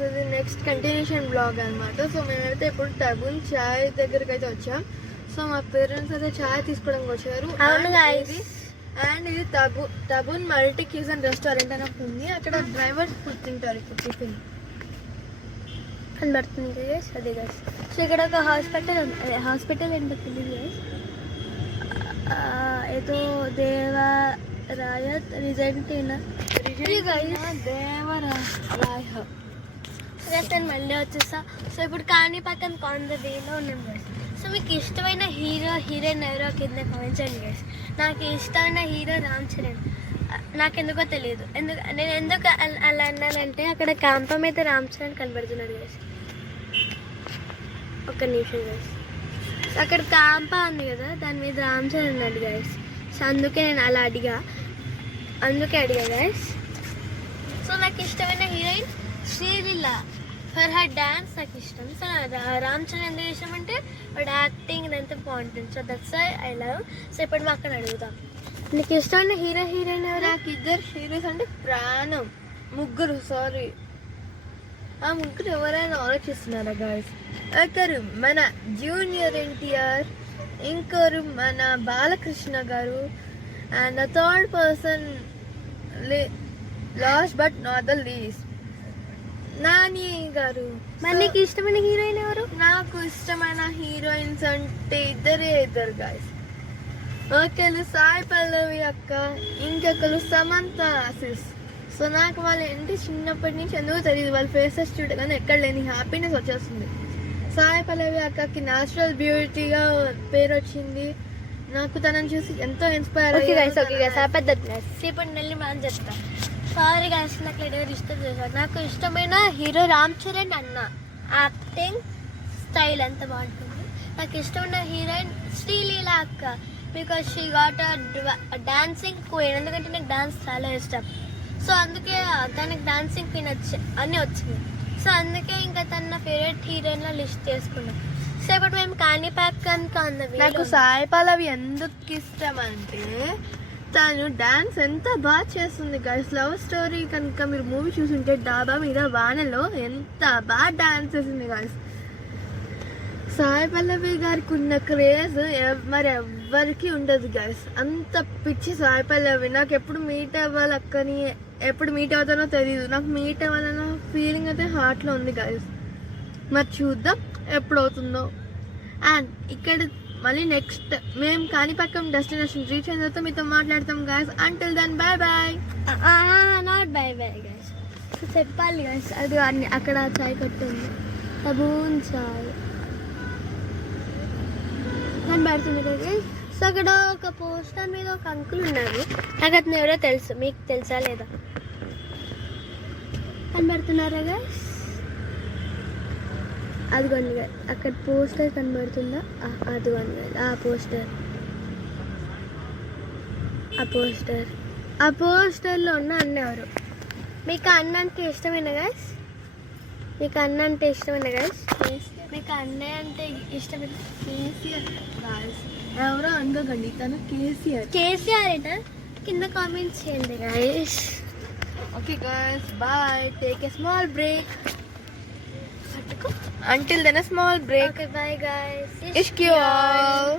Guys ఇది next continuation blog అనమాట. So మేమైతే ఇప్పుడు టబున్ చాయ్ దగ్గరికి అయితే వచ్చాం. సో మా పేరెంట్స్ అయితే చాయ్ తీసుకోవడానికి వచ్చారు. అండ్ ఇది టబున్ మల్టీ క్యూజన్ రెస్టారెంట్ అని ఒకటి ఉంది. అక్కడ డ్రైవర్స్ ఫుడ్ తింటారు ఇప్పుడు టిఫిన్ కనబడుతుంది గైస్. అదే గైస్. సో ఇక్కడ ఒక హాస్పిటల్ ఏంటంటుంది గైస్, ఏదో దేవరాయత్ రిజెంటీనా దేవరాయ. నేను మళ్ళీ వచ్చేస్తా. సో ఇప్పుడు కాణిపాకం ఆన్ ద వేలో ఉన్నాం గైస్. సో మీకు ఇష్టమైన హీరోయిన్ ఎవరో కింద కామెంట్ చేయండి గైస్. నాకు ఇష్టమైన హీరో రామ్ చరణ్. నాకెందుకో తెలియదు నేను ఎందుకు అలా అన్నానంటే అక్కడ క్యాంపం అయితే రామ్ చరణ్ కనబడుతున్నాడు గైస్. ఒక్క నిమిషం గైస్. అక్కడ క్యాంప ఉంది కదా, దాని మీద రామ్ చరణ్ ఉన్నాడు గైస్. సో అందుకే నేను అలా అడిగా గైస్. సో నాకు ఇష్టమైన heroine Sreeleela. For her dance నాకు ఇష్టం. సో రామ్ చరణ్ ఎందుకు ఇష్టం అంటే వాడు యాక్టింగ్ ఇదంతా బాగుంటుంది. So that's I love. So ఇప్పుడు మా అక్కడ అడుగుదాం, నీకు ఇష్టమైన హీరోయిన్ ఎవరు? నాకు ఇద్దరు హీరోస్ అంటే ప్రాణం. ముగ్గురు సారీ ఆ ముగ్గురు ఎవరైనా ఆలోచిస్తున్నారా గాయస్? ఒకరు మన జూనియర్ ఎన్టీఆర్, ఇంకొకరు మన బాలకృష్ణ గారు, and the third person last but not the least Nani గారు. మరి నీకు ఇష్టమైన హీరోయిన్ ఎవరు? నాకు ఇష్టమైన హీరోయిన్స్ అంటే ఇద్దరు గాయస్. ఒకరు సాయి పల్లవి అక్క, ఇంకొకరు సమంత ఆసిస్. సో నాకు వాళ్ళ ఏంటి చిన్నప్పటి నుంచి ఎందుకో తెలియదు, వాళ్ళ ఫేసెస్ చూడగానే ఎక్కడ లేని హ్యాపీనెస్ వచ్చేస్తుంది. సాయి పల్లవి అక్కకి న్యాచురల్ బ్యూటీగా పేరు వచ్చింది. నాకు తనని చూసి ఎంతో ఇన్స్పైర్ ఇప్పుడు నెల్లి మనం చెప్తా. సారీ గాయస్, నాకు ఎవరు ఇష్టం చేశారు. నాకు ఇష్టమైన హీరో రామ్ చరణ్ అన్న. యాక్టింగ్ స్టైల్ ఎంత బాగుంటుంది. నాకు ఇష్టమైన హీరోయిన్ శ్రీలీల అక్క, because she got dancing queen. ఎందుకంటే నాకు డాన్స్ చాలా ఇష్టం. సో అందుకే తనకి డాన్సింగ్ క్వీన్ అన్నీ వచ్చింది. సో అందుకే ఇంకా తన ఫేవరెట్ హీరోయిన్లో లిస్ట్ చేసుకున్నాం. సో ఇప్పుడు మేము కాణిపాకానికి అందవి. నాకు సాయి పల్లవి ఎందుకు ఇష్టం అంటే తను డాన్స్ ఎంత బాగా చేస్తుంది గైస్. లవ్ స్టోరీ కనుక మీరు మూవీ చూసుంటే డాబా మీద వానలో ఎంత బాగా డాన్స్ చేసింది గైస్. సాయి పల్లవి గారికి ఉన్న క్రేజ్ మరి ఎవ్వరికి ఉండదు గైస్. అంత పిచ్చి సాయి పల్లవి. నాకు ఎప్పుడు మీట్ అవ్వాలి అక్కని, ఎప్పుడు మీట్ అవుతానో తెలియదు. నాకు మీట్ అవ్వాలన్న ఫీలింగ్ అయితే హార్ట్లో ఉంది గైస్. మరి చూద్దాం ఎప్పుడు అవుతుందో. అండ్ ఇక్కడ మళ్ళీ నెక్స్ట్ మేము కాణిపాకం డెస్టినేషన్ రీచ్ అయిన తర్వాత మీతో మాట్లాడతాం guys. Until then bye bye. Not bye bye guys, చెప్పాలి గైస్. అది అక్కడ చాయ్ కట్టుంది, టబూన్ చాయ్ కనబడుతుంది కదా. సో అక్కడ ఒక పోస్టర్ మీద ఒక అంకుల్ ఉన్నారు. నాకు అతను ఎవరో తెలుసు, మీకు తెలుసా లేదా? కనబడుతున్నారా గైస్? అదిగోండి అక్కడ పోస్టర్ కనబడుతుందా? అదిగోండి ఆ పోస్టర్లో ఉన్న అన్న ఎవరు? మీకు అన్న అంటే ఇష్టమైన గైస్? మీకు అన్న అంటే ఇష్టమైన కేసీఆర్ గాయస్. ఎవరో అనుకోకండి, తను కేసీఆర్ ఏనా? కింద కామెంట్స్ చేయండి guys. Okay guys, bye. Take a small break. Until then, a small break. Okay, bye guys. Ishq you all.